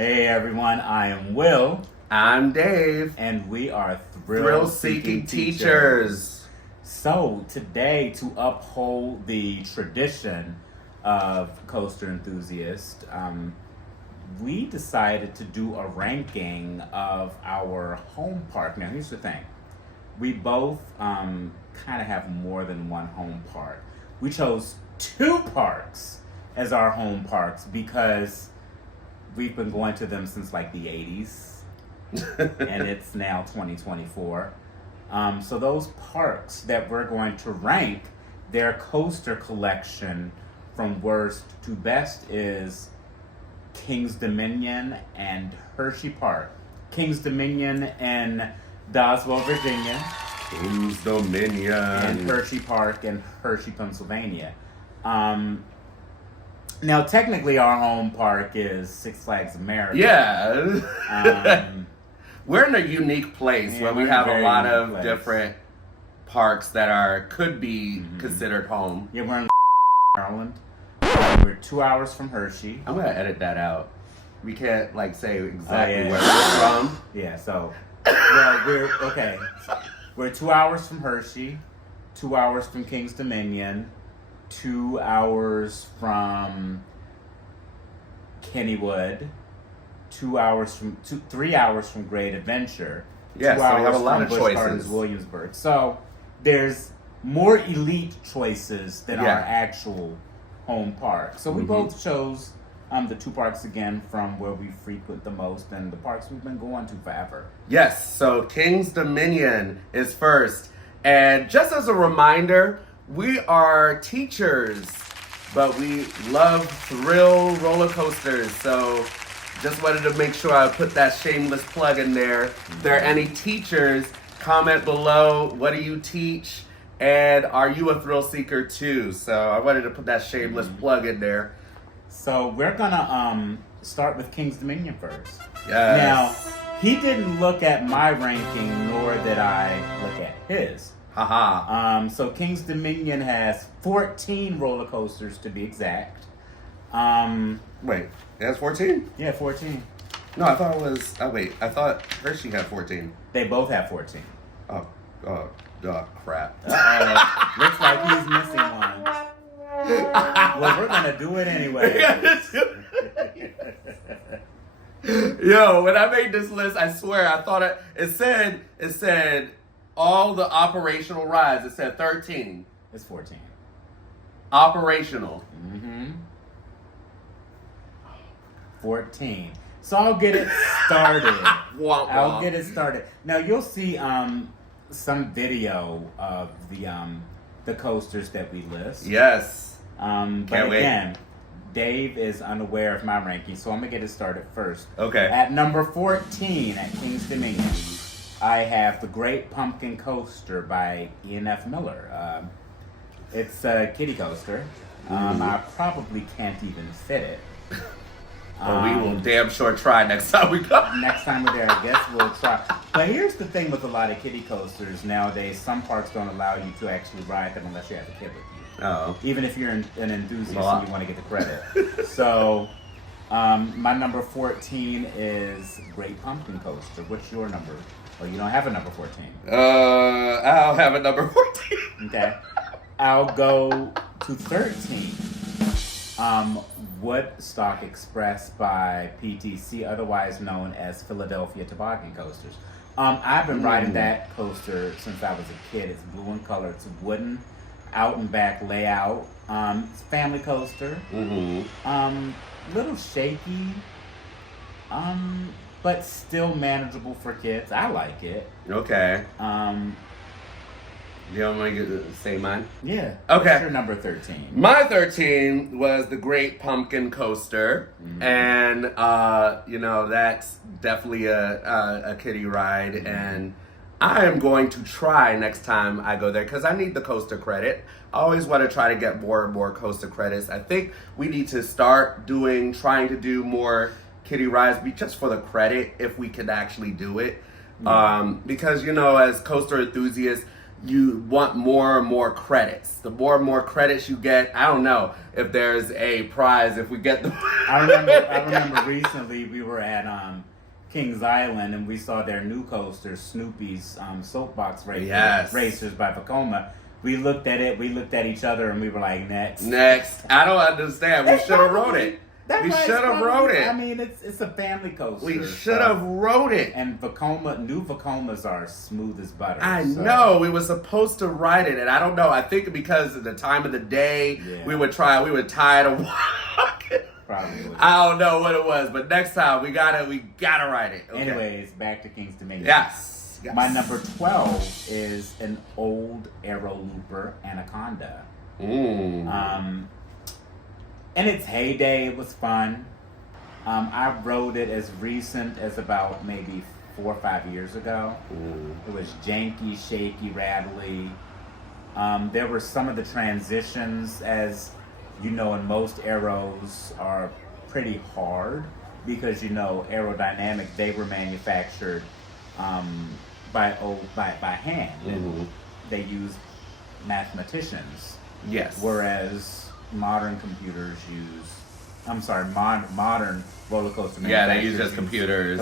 Hey everyone, I am Will. I'm Dave. And we are Thrill-seeking teachers. So today, to uphold the tradition of Coaster Enthusiast, we decided to do a ranking of our home park. Now here's the thing. We both kind of have more than one home park. We chose two parks as our home parks because we've been going to them since like the 80s and it's now 2024. So those parks that we're going to rank, their coaster collection from worst to best is King's Dominion and Hershey Park. King's Dominion in Doswell, Virginia. King's Dominion. And Hershey Park in Hershey, Pennsylvania. Now, technically, our home park is Six Flags America. Yeah. We're in a unique place where we have a lot of different parks that could be considered home. Yeah, we're in Maryland. We're 2 hours from Hershey. I'm going to edit that out. We can't, say exactly where we're from. Yeah, so, well, we're 2 hours from Hershey, 2 hours from King's Dominion, 2 hours from Kennywood, 3 hours from Great Adventure, yeah, 2 so hours we have a lot from of Busch Gardens, choices. Williamsburg. So there's more elite choices than our actual home park. So we both chose the two parks again from where we frequent the most and the parks we've been going to forever. Yes, so King's Dominion is first. And just as a reminder, we are teachers, but we love thrill roller coasters. So just wanted to make sure I put that shameless plug in there. If there are any teachers, comment below. What do you teach? And are you a thrill seeker too? So I wanted to put that shameless plug in there. So we're gonna start with King's Dominion first. Yes. Now, he didn't look at my ranking, nor did I look at his. Haha. So King's Dominion has 14 roller coasters to be exact. Wait, it has 14? Yeah, 14. No, I thought it was. Oh wait, I thought Hershey had 14. They both have 14. Oh, crap. Looks like he's missing one. Well, we're gonna do it anyway. Yo, when I made this list, I swear I thought it said all the operational rides. It said 13. It's 14. Operational. 14. So I'll get it started. Womp womp. I'll get it started. Now you'll see some video of the coasters that we list. Yes. But again, Dave is unaware of my ranking, so I'm gonna get it started first. Okay. At number 14 at King's Dominion, I have the Great Pumpkin Coaster by Ian F. Miller. It's a kiddie coaster. I probably can't even fit it. But we will damn sure try next time we go. Next time we're there, I guess we'll try. But here's the thing with a lot of kiddie coasters nowadays, some parks don't allow you to actually ride them unless you have a kid with you. Oh. Even if you're an enthusiast and you want to get the credit. So, my number 14 is Great Pumpkin Coaster. What's your number? Oh, you don't have a number 14. I'll have a number 14. Okay. I'll go to 13. Woodstock Express by PTC, otherwise known as Philadelphia Toboggan Coasters. I've been riding that coaster since I was a kid. It's blue in color. It's wooden, out and back layout. It's a family coaster. Little shaky, but still manageable for kids. I like it. Okay. You don't want to say mine? Yeah. Okay. What's your number 13? My 13 was the Great Pumpkin Coaster. And, that's definitely a kiddie ride. And I am going to try next time I go there because I need the coaster credit. I always want to try to get more and more coaster credits. I think we need to start trying to do more kiddie rides just for the credit if we could actually do it. Because, as coaster enthusiasts, you want more and more credits. The more and more credits you get, I don't know if there's a prize if we get the. I remember recently we were at Kings Island and we saw their new coaster, Snoopy's Soapbox Racers by Vekoma. We looked at it, we looked at each other, and we were like, next. Next. I don't understand. We should have wrote it. We should have wrote it. I mean, it's a family coaster. We should have wrote it. And new Vekomas are smooth as butter. I know. We were supposed to write it, and I don't know. I think because of the time of the day, we were tired of walking. Probably was. I don't know what it was, but next time we gotta write it. Okay. Anyways, back to King's Dominion. Yes. My number 12 is an old Aero Looper Anaconda. In its heyday, it was fun. I rode it as recent as about maybe 4 or 5 years ago. It was janky, shaky, rattly. There were some of the transitions, as you know, in most Aeros are pretty hard because, you know, aerodynamic, they were manufactured by hand. And they use mathematicians. Yes. Whereas modern computers modern roller coaster manufacturers. Yeah, they use just computers.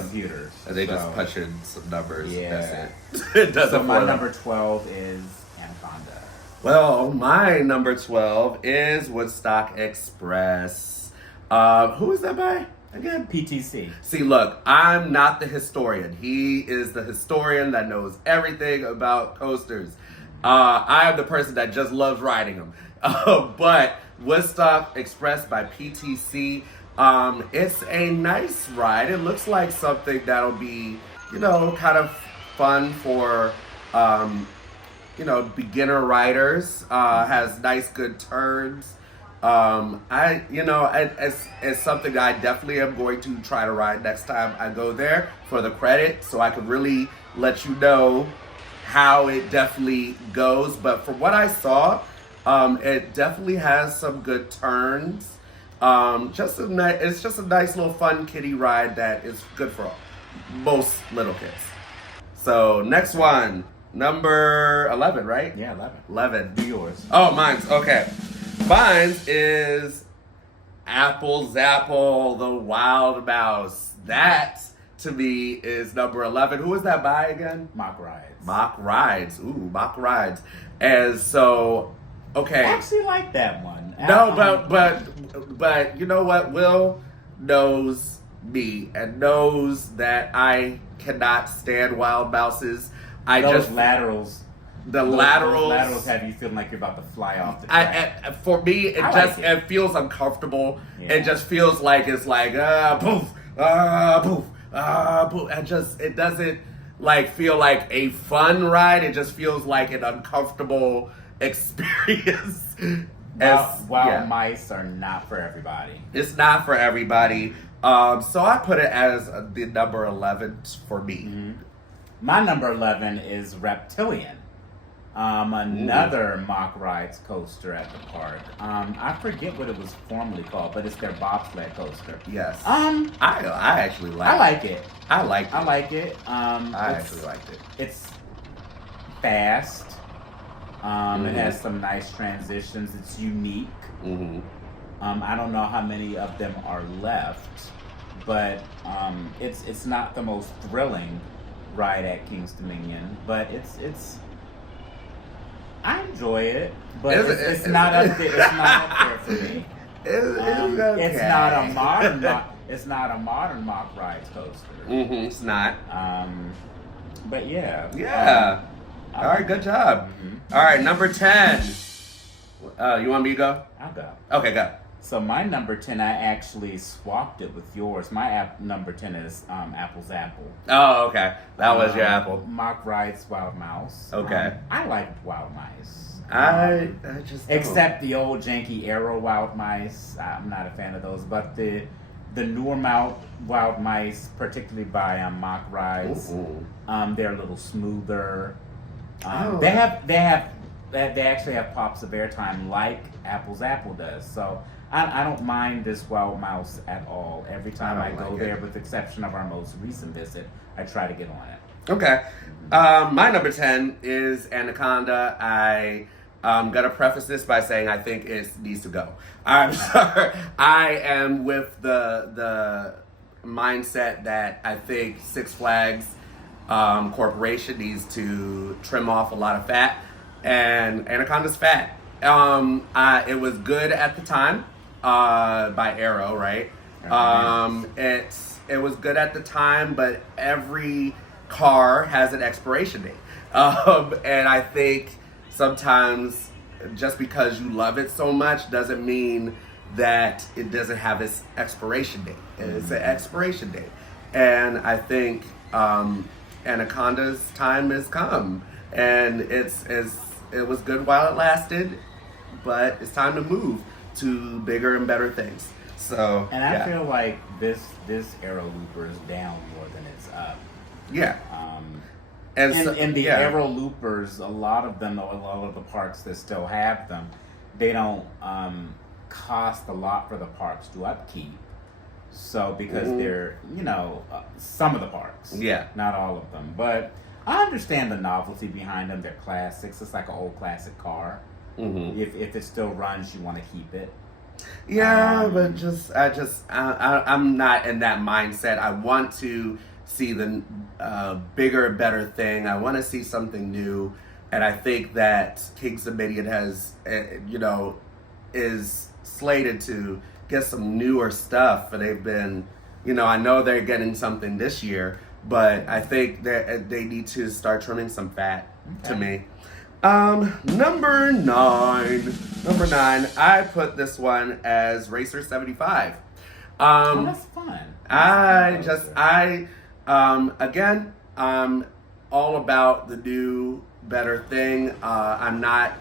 And they just punch in some numbers. Yeah. That's it. It doesn't So my work. number 12 is Anaconda. Well, my number 12 is Woodstock Express. Who is that by? Again? PTC. See, look, I'm not the historian. He is the historian that knows everything about coasters. I am the person that just loves riding them. But Woodstock Express by PTC, it's a nice ride. It looks like something that'll be, you know, kind of fun for, you know, beginner riders. Has nice, good turns. It's something I definitely am going to try to ride next time I go there for the credit, so I can really let you know how it definitely goes. But from what I saw, it definitely has some good turns. It's just a nice little fun kiddie ride that is good for most little kids. So next one, number 11, right? Yeah, 11. 11. Do yours. Oh, mine's okay. Mine's is Apple Zapple, the Wild Mouse. That, to me, is number 11. Who is that by again? Mock Rides. Mock Rides. Ooh, Mock Rides. And so, okay. I actually like that one. No, but you know what? Will knows me and knows that I cannot stand wild mouses. Those laterals have you feeling like you're about to fly off the track. For me, it feels uncomfortable. Yeah. It just feels like it's like poof, poof, poof. It doesn't like feel like a fun ride. It just feels like an uncomfortable experience. Wild mice are not for everybody. It's not for everybody. So I put it as the number 11 for me. Mm-hmm. My number 11 is Reptilian. Another Mock Rides coaster at the park. I forget what it was formerly called, but it's their bobsled coaster. Yes. I actually like it. I like it. I like it. I actually liked it. It's fast. It has some nice transitions. It's unique. I don't know how many of them are left, but it's not the most thrilling ride at King's Dominion, but it's I enjoy it, but it's not up there. It's not up there for me. It's not a modern. It's not a modern Mock Rides coaster. It's not. But yeah. Yeah. All right. Good job. All right. Number 10. You want me to go? I'll go. Okay. Go. So my number 10, I actually swapped it with yours. My number 10 is Apple's Apple. Oh, okay. That was your apple. Mock Rides Wild Mouse. Okay. I liked Wild Mice. I just don't. Except the old janky Aero Wild Mice. I'm not a fan of those. But the newer Wild Mice, particularly by Mock Rides, they're a little smoother. They have they actually have pops of airtime like Apple's Apple does. So I don't mind this Wild Mouse at all. Every time I go there, with the exception of our most recent visit, I try to get on it. Okay. My number 10 is Anaconda. I'm gonna preface this by saying I think it needs to go. I'm sorry. I am with the mindset that I think Six Flags Corporation needs to trim off a lot of fat, and Anaconda's fat. It was good at the time by Arrow, right? It was good at the time, but every car has an expiration date, and I think sometimes just because you love it so much doesn't mean that it doesn't have its expiration date. It's an expiration date, and I think Anaconda's time has come, and it was good while it lasted, but it's time to move to bigger and better things. So, and I feel like this Arrow Looper is down more than it's up. Yeah. And the Arrow Loopers, a lot of the parks that still have them, they don't cost a lot for the parks to upkeep. So because they're, some of the parks. Yeah. Not all of them. But I understand the novelty behind them. They're classics. It's like an old classic car. Mm-hmm. If it still runs, you want to keep it. Yeah, but I'm not in that mindset. I want to see the bigger, better thing. I want to see something new, and I think that Kings Dominion has, is slated to get some newer stuff. And they've been, I know they're getting something this year, but I think that they need to start trimming some fat. Okay. To me. Number nine, I put this one as Racer 75. That's fun. Again, I'm all about the new, better thing. I'm not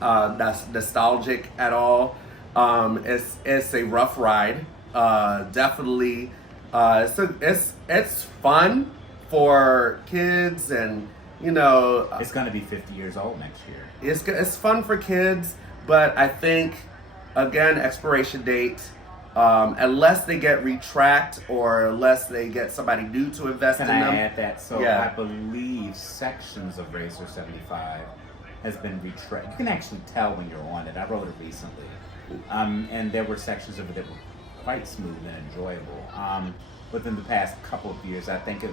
nostalgic at all. It's a rough ride. Definitely, it's fun for kids, and it's going to be 50 years old next year. It's fun for kids, but I think again, expiration date. Unless they get retracked or unless they get somebody new to invest in them. Can I add that? So I believe sections of Racer 75 has been retracted. You can actually tell when you're on it. I rode it recently. And there were sections of it that were quite smooth and enjoyable. Within the past couple of years, I think it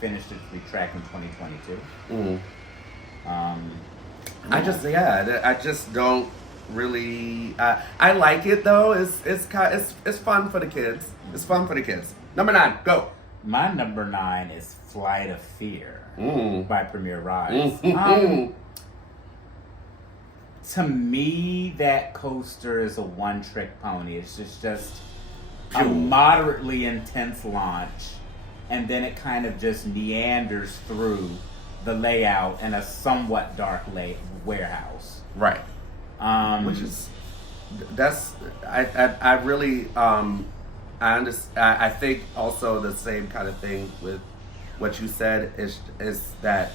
finished its retrack in 2022. I just don't really. I like it though. It's fun for the kids. It's fun for the kids. Number 9, go. My number 9 is Flight of Fear by Premier Rides. To me, that coaster is a one-trick pony. It's just a moderately intense launch, and then it kind of just meanders through the layout in a somewhat dark warehouse. Right. Which is, I really, I understand. I think also the same kind of thing with what you said is that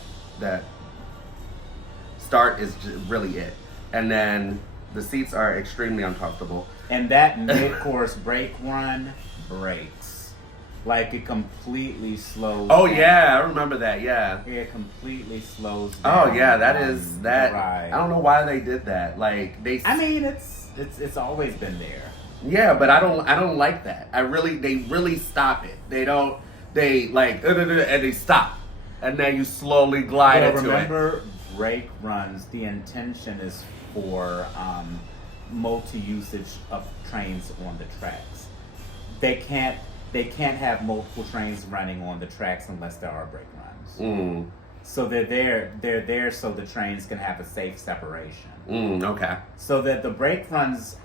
start is really it, and then the seats are extremely uncomfortable. And that mid-course brake run breaks. Like it completely slows down. Yeah, I remember that, yeah. It completely slows down. Oh yeah, that I don't know why they did that. Like it's always been there. Yeah, but I don't like that. They really stop it. And they stop. And then you slowly glide into it. Remember, brake runs, the intention is for multi-usage of trains on the tracks. They can't have multiple trains running on the tracks unless there are brake runs. So they're there so the trains can have a safe separation. Okay. So that the brake runs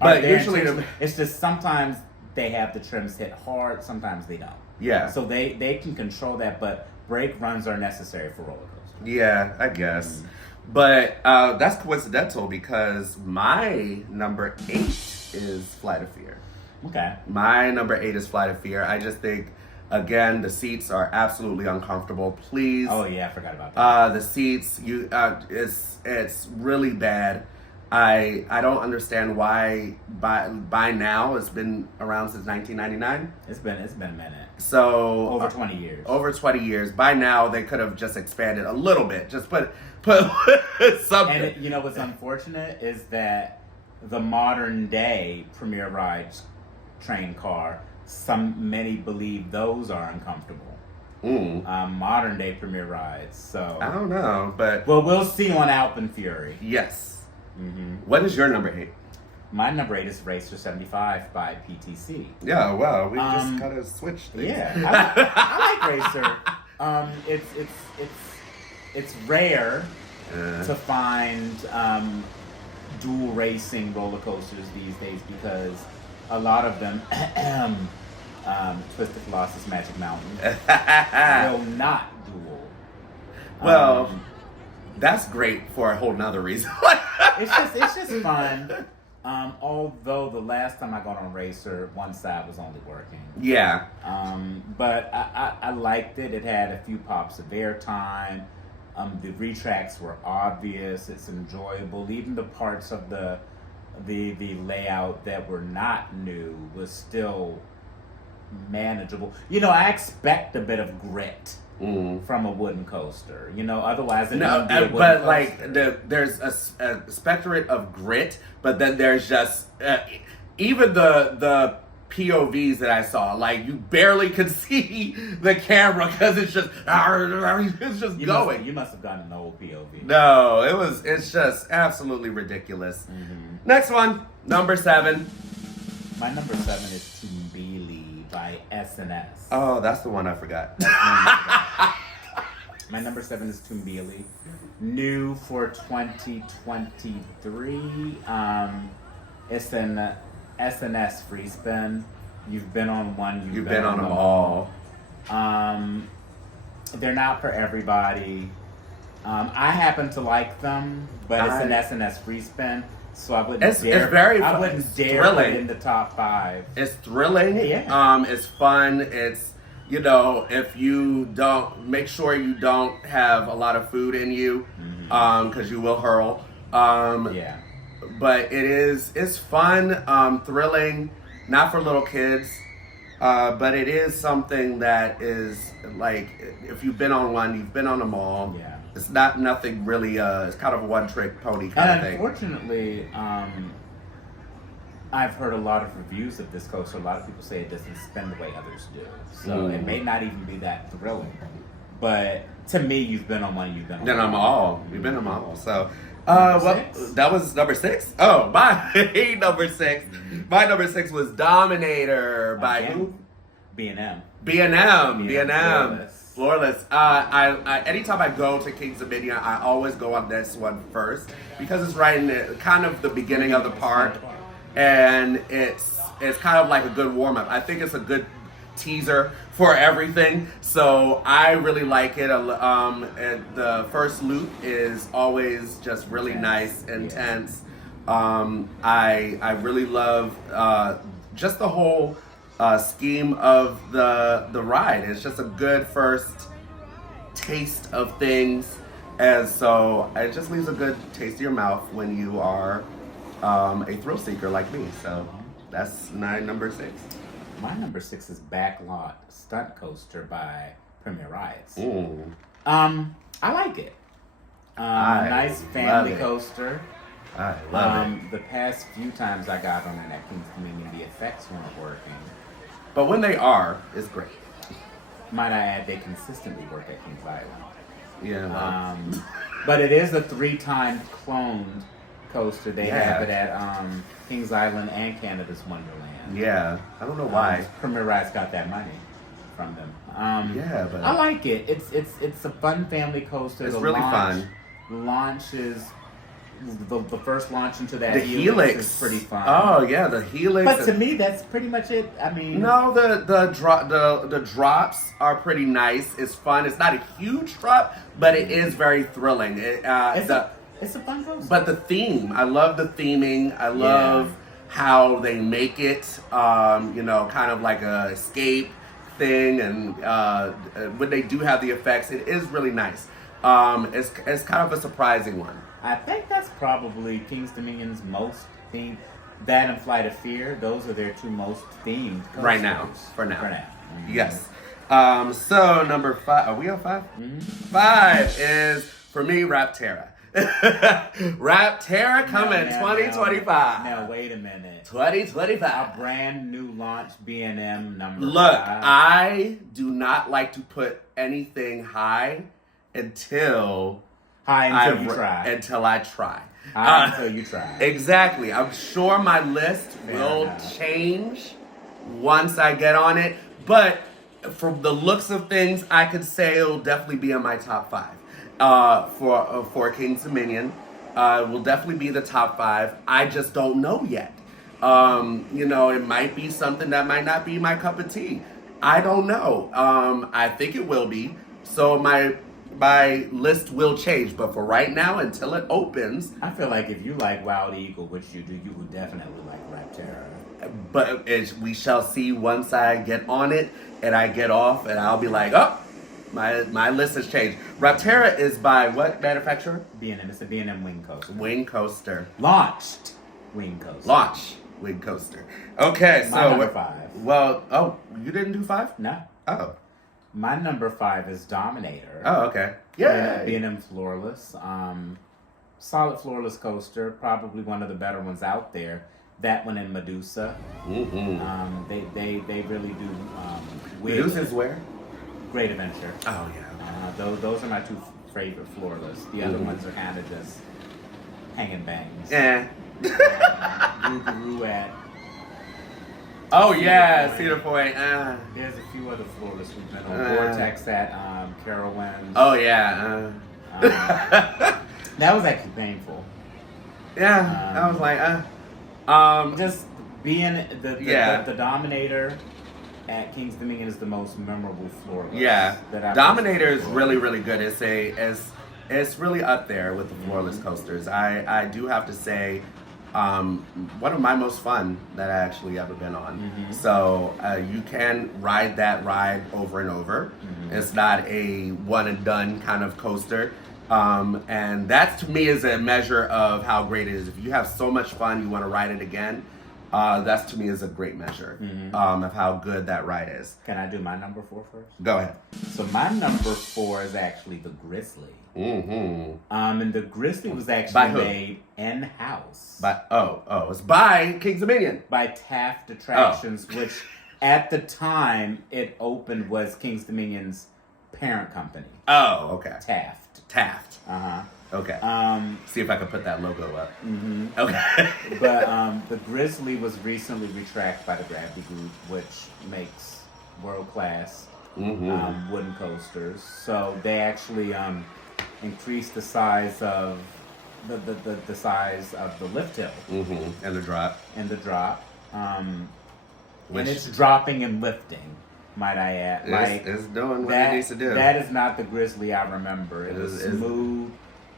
but usually it's just sometimes they have the trims hit hard, sometimes they don't. Yeah. So they can control that, but brake runs are necessary for roller coasters. Yeah, I guess. But that's coincidental because my number 8 is Flight of Fear. Okay. My number 8 is Flight of Fear. I just think Again, the seats are absolutely uncomfortable. Please. Oh yeah, I forgot about that. The seats, it's really bad. I don't understand why by now it's been around since 1999. It's been a minute. So Over 20 years. Over 20 years. By now they could have just expanded a little bit. Just put something. And you know what's unfortunate is that the modern day Premier Rides train car, many believe those are uncomfortable. Modern day Premier Rides. So I don't know, but well, we'll see on Alpenfury. Yes. Mm-hmm. What is your number 8? My number 8 is Racer 75 by PTC. Yeah, well, we just gotta switch things. Yeah, I like Racer. It's rare to find dual racing roller coasters these days because a lot of them, Twisted Colossus, Magic Mountain, will not dual. Well, that's great for a whole nother reason. It's just fun. Although the last time I got on Racer, one side was only working. Yeah. But I liked it. It had a few pops of airtime. The retracts were obvious. It's enjoyable. Even the parts of the layout that were not new was still manageable. You know, I expect a bit of grit from a wooden coaster. You know, otherwise it wouldn't be a wooden but coaster. like there's a spectrum of grit, but then there's just even the POVs that I saw, like you barely could see the camera because it's just going. You must have gotten an old POV. No, it's just absolutely ridiculous. Next one, number 7. My number 7 is Tumbili by S&S. Oh, that's the one I forgot. My number 7 is Tumbili. New for 2023. It's an S&S free spin. You've been on one. You've been on them all. They're not for everybody. I happen to like them, but it's an S&S free spin, so I wouldn't dare. It's very I fun. wouldn't It's dare thrilling. put it in the top 5. It's thrilling. Yeah. It's fun. It's, you know, if you don't, make sure you don't have a lot of food in you, because you will hurl. Yeah. But it's fun, thrilling, not for little kids, but it is something that is like, if you've been on one, you've been on them all. Yeah. It's nothing really, it's kind of a one-trick pony kind of thing. Unfortunately, I've heard a lot of reviews of this coaster. A lot of people say it doesn't spin the way others do. So it may not even be that thrilling. But to me, you've been on one, you've been on Then one. I'm all. We've been on all. So, Number 6? that was number 6? Oh, my number 6. My number 6 was Dominator by who? B&M. B&M. Floorless. I anytime I go to Kings Dominion, I always go on this one first because it's right in the, kind of the beginning of the park, and it's kind of like a good warm up. I think it's a good teaser for everything, so I really like it. And the first loop is always just really nice, intense. I really love just the whole scheme of the ride. It's just a good first taste of things, and so it just leaves a good taste in your mouth when you are a thrill seeker like me. So that's my number 6. My number 6 is Backlot Stunt Coaster by Premier Rides. I like it. Nice family coaster. I love it. The past few times I got on it at Kings Dominion, the effects weren't working. But when they are, it's great. Might I add, they consistently work at Kings Island. Yeah. But it is a 3-time cloned coaster. They have it at Kings Island and Canada's Wonderland. Yeah. I don't know why. Premier Rides got that money from them. But I like it. It's a fun family coaster. It's really fun. Launches. The first launch into that The helix is pretty fun. Oh yeah, the helix. But to me, that's pretty much it. I mean, no, the drops are pretty nice. It's fun. It's not a huge drop, but it is very thrilling. It's a fun coaster. But the theme, I love the theming. I love how they make it. Kind of like a escape thing, and when they do have the effects, it is really nice. It's kind of a surprising one. I think that's probably King's Dominion's most themed. That and Flight of Fear, those are their two most themed coasters. Right now, for now. Mm-hmm. Yes. So number 5, are we on 5? Mm-hmm. 5 is, for me, Rapterra. Rapterra coming 2025. Now, wait a minute. 2025. A brand new launch B&M number Look, 5. I do not like to put anything high until I try. Until you try. Exactly. I'm sure my list will change once I get on it, but from the looks of things, I could say it'll definitely be in my top 5 for King's Dominion. Will definitely be the top 5. I just don't know yet. It might be something that might not be my cup of tea. I don't know. I think it will be. So my list will change, but for right now, until it opens, I feel like if you like Wild Eagle, which you do, you would definitely like Rapterra. But we shall see once I get on it and I get off, and I'll be like, oh, my list has changed. Rapterra is by what manufacturer? B&M. It's a B&M wing coaster. Wing coaster. Launched wing coaster. Launch wing coaster. Okay, My so number 5. Well, you didn't do 5? No. Oh. My number 5 is Dominator. Oh, okay. Yeah. B&M floorless. Solid floorless coaster. Probably one of the better ones out there. That one and Medusa. Mm-hmm. They really do. Medusa's where? Great Adventure. Oh yeah. Those are my two favorite floorless. The other ones are kind of just hanging bangs. Yeah. Ruette. Oh yeah, Cedar Point. There's a few other floorless we've been on. Vortex at Carowinds. Oh yeah. That was actually painful. Yeah, I was like, just being the Dominator at King's Dominion is the most memorable floorless. Yeah, that I've Dominator is really, really good. It's really up there with the floorless coasters. I do have to say, one of my most fun that I actually ever been on. Mm-hmm. So you can ride that ride over and over. Mm-hmm. It's not a one and done kind of coaster. And that to me is a measure of how great it is. If you have so much fun, you want to ride it again. That's to me is a great measure of how good that ride is. Can I do my number 4 first? Go ahead. So my number 4 is actually the Grizzly. Mm-hmm. And the Grizzly was actually made in-house. It's by King's Dominion. By Taft Attractions, which at the time it opened was King's Dominion's parent company. Oh, okay. Taft. Okay. See if I can put that logo up. Mm-hmm. Okay. But the Grizzly was recently retracted by the Gravity Group, which makes world-class wooden coasters. So they actually increased the size of the size of the lift hill. Mm-hmm. And the drop. And it's dropping and lifting. Might I add? It's doing what it needs to do. That is not the Grizzly I remember. It was smooth.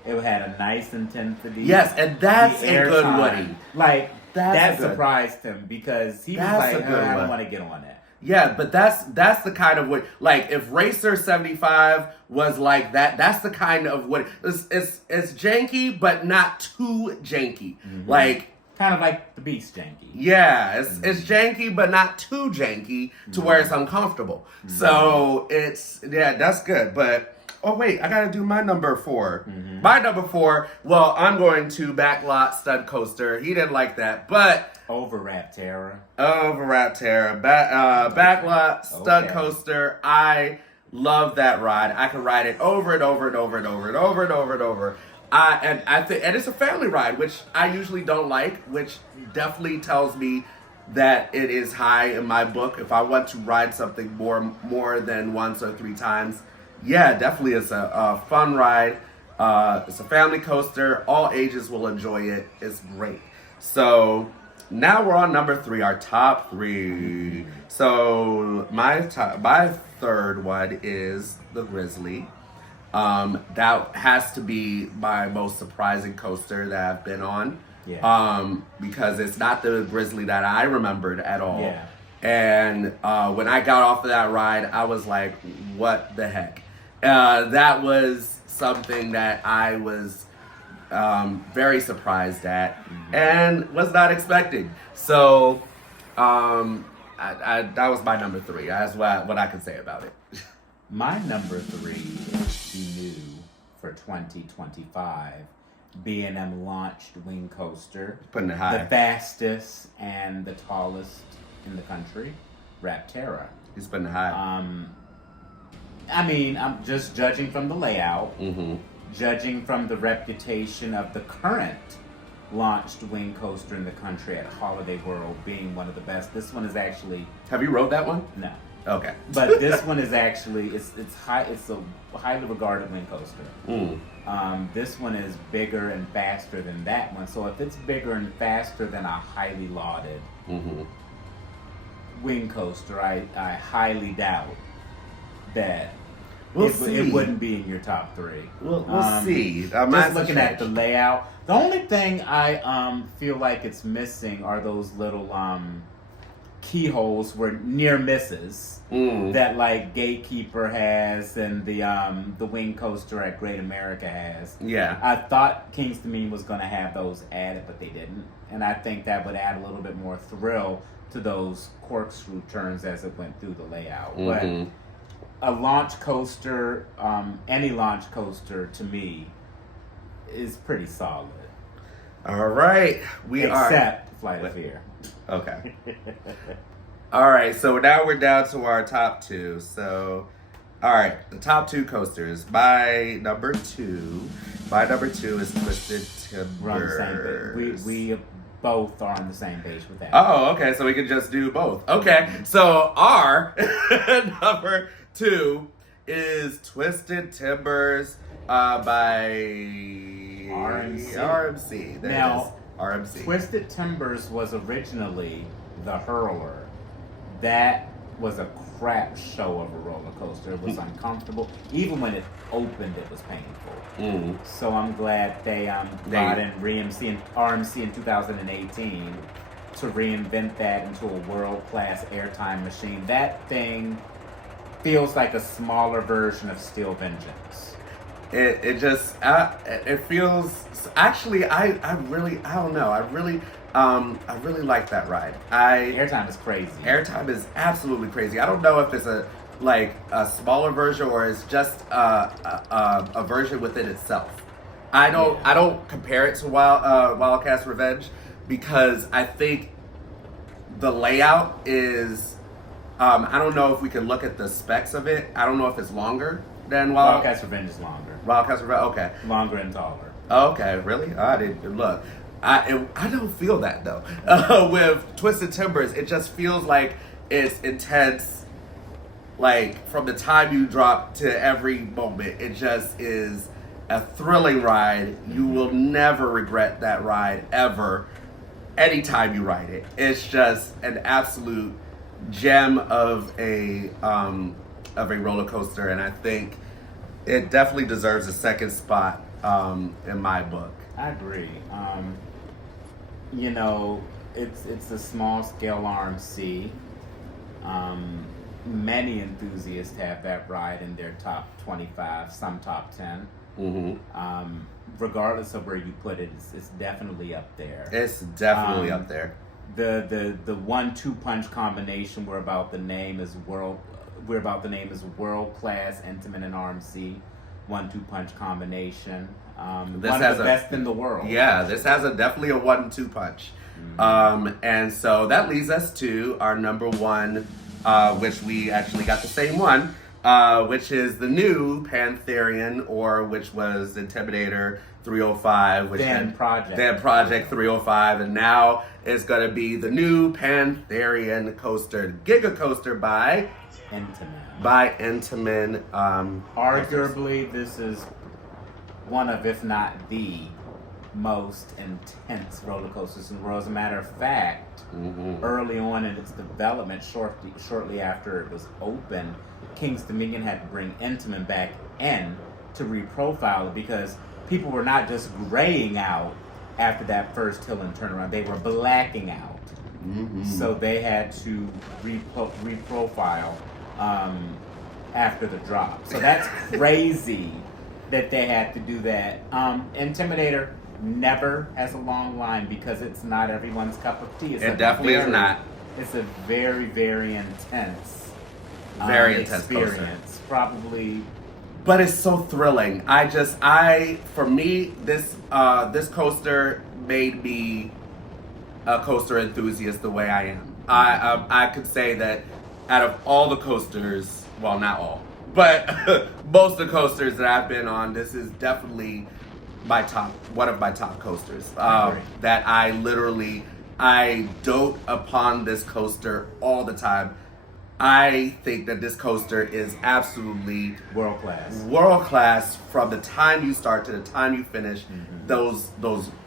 It had a nice intensity. Yes, and that's a good one. Like, that surprised him because he was like, I don't want to get on it. Yeah, but that's the kind of what, like, if Racer 75 was like that, that's the kind of what, it's janky, but not too janky. Mm-hmm. Like, kind of like the Beast janky. Yeah, it's janky, but not too janky to where it's uncomfortable. Mm-hmm. So that's good. But oh wait, I gotta do my number 4. Mm-hmm. My number 4. Well, I'm going to Backlot Stud Coaster. He didn't like that, but over Rapterra. Backlot Stud Coaster. I love that ride. I can ride it over and over and over and over and over and over and over. And it's a family ride, which I usually don't like, which definitely tells me that it is high in my book. If I want to ride something more than once or 3 times, yeah, definitely it's a fun ride. It's a family coaster. All ages will enjoy it. It's great. So now we're on number 3, our top 3. So my third one is the Grizzly. That has to be my most surprising coaster that I've been on. Yeah. Because it's not the Grizzly that I remembered at all. Yeah. And when I got off of that ride, I was like, what the heck? That was something that I was very surprised at and was not expecting. So that was my number 3. That's what I can say about it. My number 3 is the new for 2025 B&M launched wing coaster. Putting it high. The fastest and the tallest in the country, Rapterra. He's putting it high. I mean, I'm just judging from the layout, Mm-hmm. judging from the reputation of the current launched wing coaster in the country at Holiday World being one of the best. This one is actually Have you rode that one? no. Okay. But this one is actually it's high. It's a highly regarded wing coaster. This one is bigger and faster than that one. So if it's bigger and faster than a highly lauded wing coaster, I highly doubt that it wouldn't be in your top 3. We'll see. Just looking at the layout, the only thing I feel like it's missing are those little keyholes where near misses that like Gatekeeper has and the wing coaster at Great America has. Yeah. I thought King's Dominion was going to have those added, but they didn't, and I think that would add a little bit more thrill to those corkscrew turns as it went through the layout. But a launch coaster, any launch coaster to me is pretty solid. All right. Except Flight of Fear. Okay. All right, so now we're down to our top 2. So, all right, the top 2 coasters. My number 2 is Twisted Timbers. We're on the same page. We both are on the same page with that. Oh, okay, so we can just do both. Okay, so our number 2 is Twisted Timbers by RMC. There now, it is. RMC. Twisted Timbers was originally the Hurler. That was a crap show of a roller coaster. It was uncomfortable. Even when it opened, it was painful. So I'm glad they brought in RMC in 2018 to reinvent that into a world-class airtime machine. That thing feels like a smaller version of Steel Vengeance. It just it feels actually I don't know, I really like that ride. Airtime is crazy. Airtime is absolutely crazy. I don't know if it's a smaller version or it's just a version within itself. I don't compare it to Wildcats Revenge because I think the layout is I don't know if we can look at the specs of it. I don't know if it's longer than Wildcats Revenge is longer. Wildcats Revenge, okay. Longer and taller. Okay, really? I didn't look. I don't feel that though. With Twisted Timbers, it just feels like it's intense. Like from the time you drop to every moment, it just is a thrilling ride. You will never regret that ride ever. Anytime you ride it, it's just an absolute gem of a roller coaster, and I think it definitely deserves a second spot in my book. I agree. It's a small scale RMC. Many enthusiasts have that ride in their top 25, some top 10. Regardless of where you put it, it's definitely up there. It's definitely up there. The 1-2 punch combination we're about the name is world class Intamin and RMC. 1-2 punch combination. One of the best in the world. Yeah, this has definitely a 1-2 punch. And so that leads us to our number 1, which we actually got the same one, which is the new Pantherian, or which was Intimidator 305, which then Project 305, and now it's going to be the new Pantherian coaster, Giga Coaster by Intamin. Arguably, this is one of, if not the most intense roller coasters in the world. As a matter of fact, early on in its development, shortly after it was open, King's Dominion had to bring Intamin back in to reprofile it because people were not just graying out after that first hill and turnaround; they were blacking out So they had to reprofile after the drop. So that's crazy that they had to do that. Intimidator never has a long line because it's not everyone's cup of tea. It definitely is not. It's a very, very intense, Intense experience. coaster. Probably. But it's so thrilling. For me, this coaster made me a coaster enthusiast the way I am. I could say that out of all the coasters, well, not all, but most of the coasters that I've been on, this is definitely one of my top coasters. That I dote upon this coaster all the time. I think that this coaster is absolutely world class. World class from the time you start to the time you finish. Those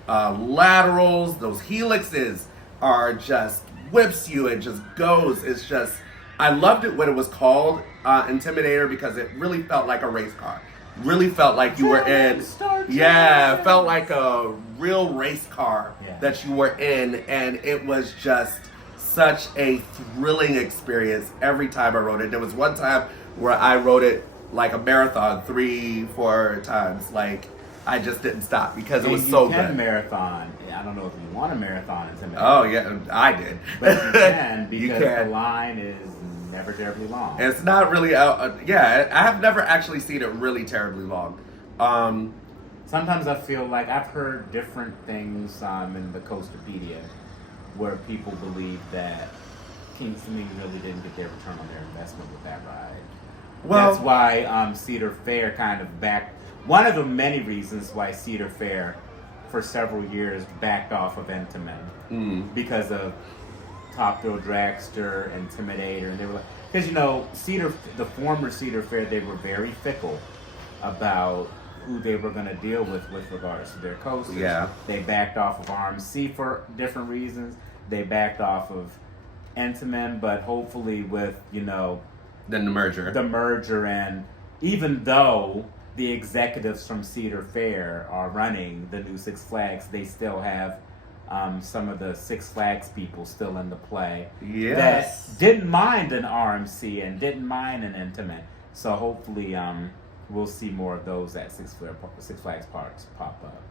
laterals, those helixes are just whips you. It just goes. It's just, I loved it when it was called Intimidator because it really felt like a race car. Really felt like you were in, it felt like a real race car that you were in, and it was just such a thrilling experience every time I rode it. There was one time where I rode it like a marathon 3-4 times. Like, I just didn't stop because it was so good. You can marathon. I don't know if you want a marathon Intimidator. Oh yeah, I did. But you can because the line is never terribly long. It's not really, I have never actually seen it really terribly long. Sometimes I feel like I've heard different things in the Coasterpedia where people believe that Kings Dominion really didn't get their return on their investment with that ride. Well, that's why Cedar Fair kind of one of the many reasons why Cedar Fair for several years backed off of Intamin because of Top Thrill Dragster, Intimidator, and they were because the former Cedar Fair, they were very fickle about who they were going to deal with regards to their coasters. Yeah. They backed off of RMC for different reasons. They backed off of Intamin, but hopefully with, then the merger. And even though the executives from Cedar Fair are running the new Six Flags, they still have some of the Six Flags people still in the play. Yes. That didn't mind an RMC and didn't mind an Intamin. So hopefully we'll see more of those at Six Flags parks pop up.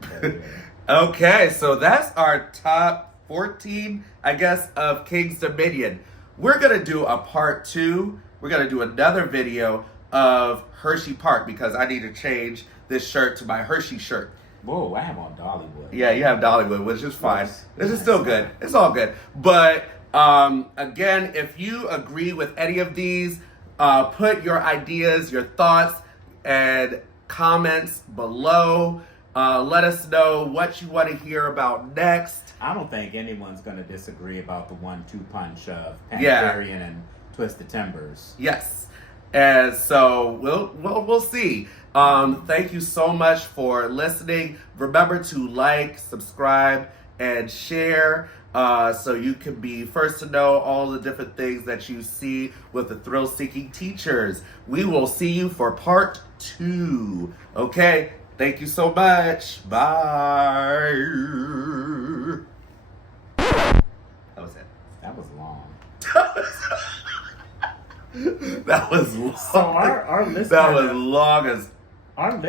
Okay, so that's our top 14, I guess, of Kings Dominion. We're going to do a part 2. We're going to do another video of Hershey Park because I need to change this shirt to my Hershey shirt. Whoa, I have on Dollywood. Yeah, you have Dollywood, which is fine. This is still good. It's all good. But again, if you agree with any of these, put your ideas, your thoughts, and comments below. Let us know what you want to hear about next. I don't think anyone's going to disagree about the 1-2 punch of Pantherian and Twisted Timbers. Yes. And so we'll see. Thank you so much for listening. Remember to like, subscribe, and share so you can be first to know all the different things that you see with the thrill-seeking teachers. We will see you for part 2. Okay? Thank you so much. Bye. That was it. That was long. That was long. So our listeners, that was long as... Our listeners